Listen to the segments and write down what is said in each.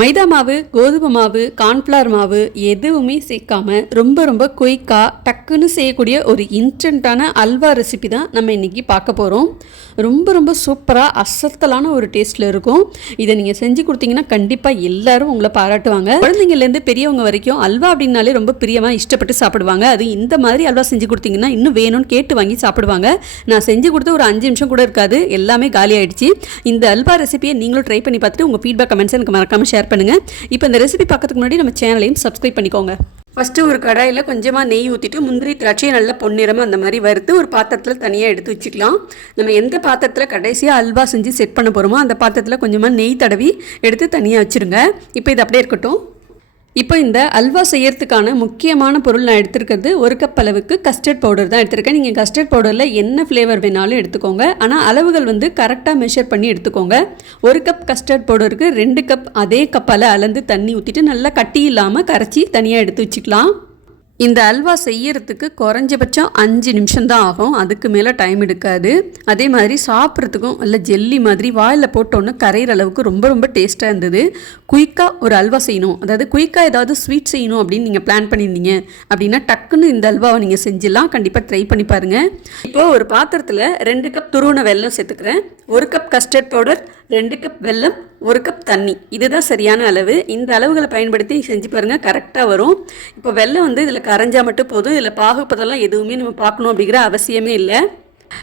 மைதா மாவு, கோதுமை மாவு, கார்ன்ஃப்ளவர் மாவு எதுவுமே சேர்க்காம ரொம்ப குயிக்காக டக்குன்னு செய்யக்கூடிய ஒரு இன்ஸ்டண்ட்டான அல்வா ரெசிபி தான் நம்ம இன்றைக்கி பார்க்க போகிறோம். ரொம்ப சூப்பராக அசத்தலான ஒரு டேஸ்ட்டில் இருக்கும். இதை நீங்கள் செஞ்சு கொடுத்தீங்கன்னா கண்டிப்பாக எல்லோரும் உங்களை பாராட்டுவாங்க. குழந்தைங்கள்லேருந்து பெரியவங்க வரைக்கும் அல்வா அப்படின்னாலே ரொம்ப பிரியமாக இஷ்டப்பட்டு சாப்பிடுவாங்க. அது இந்த மாதிரி அல்வா செஞ்சு கொடுத்தீங்கன்னா இன்னும் வேணும்னு கேட்டு வாங்கி சாப்பிடுவாங்க. நான் செஞ்சு கொடுத்து ஒரு 5 நிமிஷம் கூட இருக்காது, எல்லாமே காலி ஆகிடுச்சு. இந்த அல்வா ரெசிபியை நீங்களும் ட்ரை பண்ணி பார்த்துட்டு உங்கள் ஃபீட்பேக் கமெண்ட்ஸ் எனக்கு மறக்காமல் ஷேர் பண்ணுங்கள். இப்போ இந்த ரெசிபி பார்க்கறதுக்கு முன்னாடி நம்ம சேனலையும் சப்ஸ்கிரைப் பண்ணிக்கோங்க. ஃபஸ்ட்டு ஒரு கடாயில் கொஞ்சமாக நெய் ஊற்றிட்டு முந்திரி திராட்சையை நல்லா பொன்னிறமாக அந்த மாதிரி வறுத்து ஒரு பாத்திரத்தில் தனியாக எடுத்து வச்சுக்கலாம். நம்ம எந்த பாத்திரத்தில் கடைசியாக அல்வா செஞ்சு செட் பண்ண போகிறோமோ அந்த பாத்திரத்தில் கொஞ்சமாக நெய் தடவி எடுத்து தனியாக வச்சுருங்க. இப்போ இது அப்படியே இருக்கட்டும். இப்போ இந்த அல்வா செய்யறதுக்கான முக்கியமான பொருள் நான் எடுத்துருக்கிறது 1 கப் அளவுக்கு கஸ்டர்ட் பவுடர் தான் எடுத்திருக்கேன். நீங்கள் கஸ்டர்ட் பவுடரில் என்ன ஃப்ளேவர் வேணாலும் எடுத்துக்கோங்க. ஆனால் அளவுகள் கரெக்டாக மெஷர் பண்ணி எடுத்துக்கோங்க. 1 கப் கஸ்டர்ட் பவுடருக்கு 2 கப் அதே கப்பால் அளந்து தண்ணி ஊற்றிட்டு நல்லா கட்டி இல்லாமல் கரைச்சி தனியாக எடுத்து வச்சுக்கலாம். இந்த அல்வா செய்யறதுக்கு குறைஞ்சபட்சம் 5 நிமிஷம் தான் ஆகும், அதுக்கு மேலே டைம் எடுக்காது. அதே மாதிரி சாப்பிட்றதுக்கும் நல்ல ஜெல்லி மாதிரி வாயில் போட்டோன்னு கரையிற அளவுக்கு ரொம்ப டேஸ்ட்டாக இருந்தது. குயிக்காக ஒரு அல்வா செய்யணும், அதாவது குயிக்காக ஏதாவது ஸ்வீட் செய்யணும் அப்படின்னு நீங்கள் பிளான் பண்ணியிருந்தீங்க அப்படின்னா டக்குன்னு இந்த அல்வாவை நீங்கள் செஞ்சிடலாம். கண்டிப்பாக ட்ரை பண்ணி பாருங்கள். இப்போது ஒரு பாத்திரத்தில் 2 கப் துருவன வெல்லம் சேர்த்துக்கிறேன். 1 கப் கஸ்டர்ட் பவுடர், 2 கப் வெல்லம், 1 கப் தண்ணி. இதுதான் சரியான அளவு. இந்த அளவுகளை பயன்படுத்தி செஞ்சு பாருங்கள், கரெக்டாக வரும். இப்போ வெல்லம் இதில் கரைஞ்சால் மட்டும் போதும். இதில் பாகுபதெல்லாம் எதுவுமே நம்ம பார்க்கணும் அப்படிங்கிற அவசியமே இல்லை.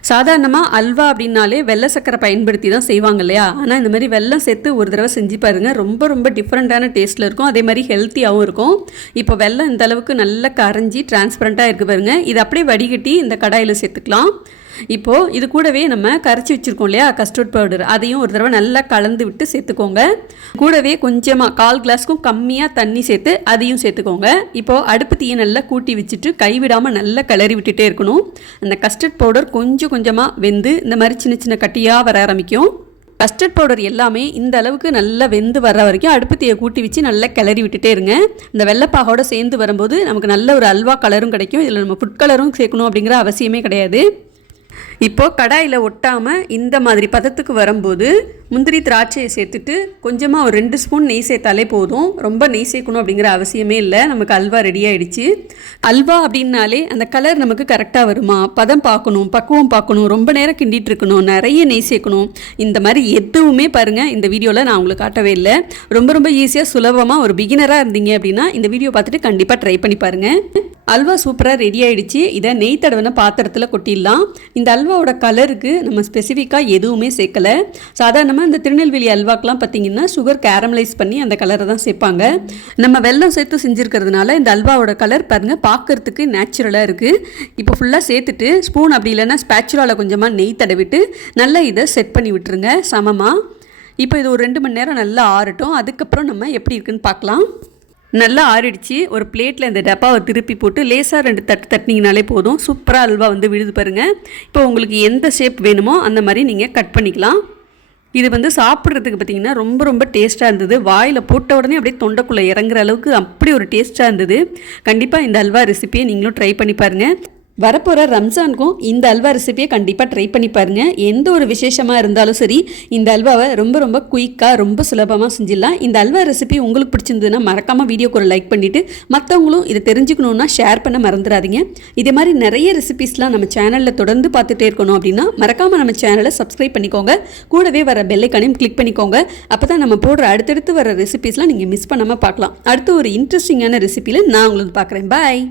சாதாரணமாக அல்வா அப்படின்னாலே வெள்ளை சக்கரை பயன்படுத்தி தான் செய்வாங்க இல்லையா? ஆனால் இந்த மாதிரி வெல்லம் சேர்த்து ஒரு தடவை செஞ்சு பாருங்கள், ரொம்ப டிஃப்ரெண்ட்டான டேஸ்ட்டில் இருக்கும். அதே மாதிரி ஹெல்த்தியாகவும் இருக்கும். இப்போ வெல்லம் இந்த அளவுக்கு நல்லா கரைஞ்சி டிரான்ஸ்பரண்ட்டாக இருக்குது பாருங்கள். இது அப்படியே வடிகட்டி இந்த கடாயில் சேர்த்துக்கலாம். இப்போது இது கூடவே நம்ம கரைச்சி வச்சுருக்கோம் இல்லையா கஸ்டர்ட் பவுடர், அதையும் ஒரு தடவை நல்லா கலந்து விட்டு சேர்த்துக்கோங்க. கூடவே கொஞ்சமாக 1/4 கிளாஸ்க்கும் கம்மியாக தண்ணி சேர்த்து அதையும் சேர்த்துக்கோங்க. இப்போது அடுப்பு தீயை நல்லா கூட்டி வச்சுட்டு கைவிடாமல் நல்லா கிளறி விட்டுட்டே இருக்கணும். அந்த கஸ்டர்ட் பவுடர் கொஞ்சமாக வெந்து இந்த மாதிரி சின்ன கட்டியாக வர ஆரம்பிக்கும். கஸ்டர்ட் பவுடர் எல்லாமே இந்த அளவுக்கு நல்லா வெந்து வர வரைக்கும் அடுப்பு தீயை கூட்டி வச்சு நல்லா கிளறி விட்டுட்டே இருங்க. இந்த வெள்ளைப்பாகோட சேர்ந்து வரும்போது நமக்கு நல்ல ஒரு அல்வா கலரும் கிடைக்கும். இதில் நம்ம ஃபுட் கலரும் சேர்க்கணும் அப்படிங்கிற அவசியமே கிடையாது. இப்போது கடாயில் ஒட்டாமல் இந்த மாதிரி பதத்துக்கு வரும்போது முந்திரி திராட்சையை சேர்த்துட்டு கொஞ்சமாக ஒரு 2 ஸ்பூன் நெய் சேர்த்தாலே போதும். ரொம்ப நெய் சேர்க்கணும் அப்படிங்கிற அவசியமே இல்லை. நமக்கு அல்வா ரெடி ஆகிடுச்சு. அல்வா அப்படின்னாலே அந்த கலர் நமக்கு கரெக்டாக வருமா, பதம் பார்க்கணும், பக்குவம் பார்க்கணும், ரொம்ப நேரம் கிண்டிகிட்டு இருக்கணும், நிறைய நெய் சேர்க்கணும், இந்த மாதிரி எதுவுமே பாருங்கள் இந்த வீடியோவில் நான் உங்களுக்கு காட்டவே இல்லை. ரொம்ப ஈஸியாக சுலபமாக ஒரு பிகினராக இருந்தீங்க அப்படின்னா இந்த வீடியோ பார்த்துட்டு கண்டிப்பாக ட்ரை பண்ணி பாருங்கள். அல்வா சூப்பராக ரெடி ஆகிடுச்சு. இதை நெய் தடவின பாத்திரத்தில் கொட்டிடலாம். இந்த அல்வாவோட கலருக்கு நம்ம ஸ்பெசிஃபிக்காக எதுவுமே சேர்க்கலை. சாதாரணமாக இந்த திருநெல்வேலி அல்வாக்கெலாம் பார்த்திங்கன்னா சுகர் கேரமலைஸ் பண்ணி அந்த கலரை தான் சேர்ப்பாங்க. நம்ம வெல்லம் சேர்த்து செஞ்சுருக்கிறதுனால இந்த அல்வாவோட கலர் பாருங்கள் பார்க்குறதுக்கு நேச்சுரலாக இருக்குது. இப்போ ஃபுல்லாக சேர்த்துட்டு ஸ்பூன் அப்படி இல்லைன்னா ஸ்பேச்சுலாவில் கொஞ்சமாக நெய் தடவிட்டு நல்லா இதை செட் பண்ணி விட்டுருங்க சமமாக. இப்போ இது ஒரு 2 மணி நேரம் நல்லா ஆறட்டும். அதுக்கப்புறம் நம்ம எப்படி இருக்குன்னு பார்க்கலாம். நல்லா ஆறிடுச்சு. ஒரு பிளேட்டில் இந்த டப்பாவை திருப்பி போட்டு லேசாக 2 தட்டு தட்டினீங்கனாலே போதும். சூப்பராக அல்வா விழுது பாருங்கள். இப்போ உங்களுக்கு எந்த ஷேப் வேணுமோ அந்த மாதிரி நீங்கள் கட் பண்ணிக்கலாம். இது சாப்பிட்றதுக்கு பார்த்திங்கன்னா ரொம்ப டேஸ்ட்டாக இருந்தது. வாயில் போட்ட உடனே அப்படியே தொண்டைக்குள்ளே இறங்குற அளவுக்கு அப்படி ஒரு டேஸ்ட்டாக இருந்தது. கண்டிப்பாக இந்த அல்வா ரெசிபியை நீங்களும் ட்ரை பண்ணி பாருங்கள். வரப்போகிற ரம்ஜானுக்கும் இந்த அல்வா ரெசிபியை கண்டிப்பாக ட்ரை பண்ணி பாருங்கள். எந்த ஒரு விசேஷமாக இருந்தாலும் சரி இந்த அல்வாவை ரொம்ப குயிக்காக ரொம்ப சுலபமாக செஞ்சிடலாம். இந்த அல்வா ரெசிபி உங்களுக்கு பிடிச்சிருந்ததுன்னா மறக்காமல் வீடியோக்கு ஒரு லைக் பண்ணிவிட்டு மற்றவங்களும் இதை தெரிஞ்சுக்கணுன்னா ஷேர் பண்ண மறந்துடாதீங்க. இதே மாதிரி நிறைய ரெசிபிஸ்லாம் நம்ம சேனலில் தொடர்ந்து பார்த்துட்டே இருக்கணும் அப்படின்னா மறக்காமல் நம்ம சேனலை சப்ஸ்கிரைப் பண்ணிக்கோங்க. கூடவே வர பெல் ஐகானையும் கிளிக் பண்ணிக்கோங்க. அப்போ தான் நம்ம போடுற அடுத்தடுத்து வர ரெசிபிஸ்லாம் நீங்கள் மிஸ் பண்ணாமல் பார்க்கலாம். அடுத்து ஒரு இன்ட்ரெஸ்டிங்கான ரெசிபியில் நான் உங்களுக்கு பார்க்குறேன். பாய்.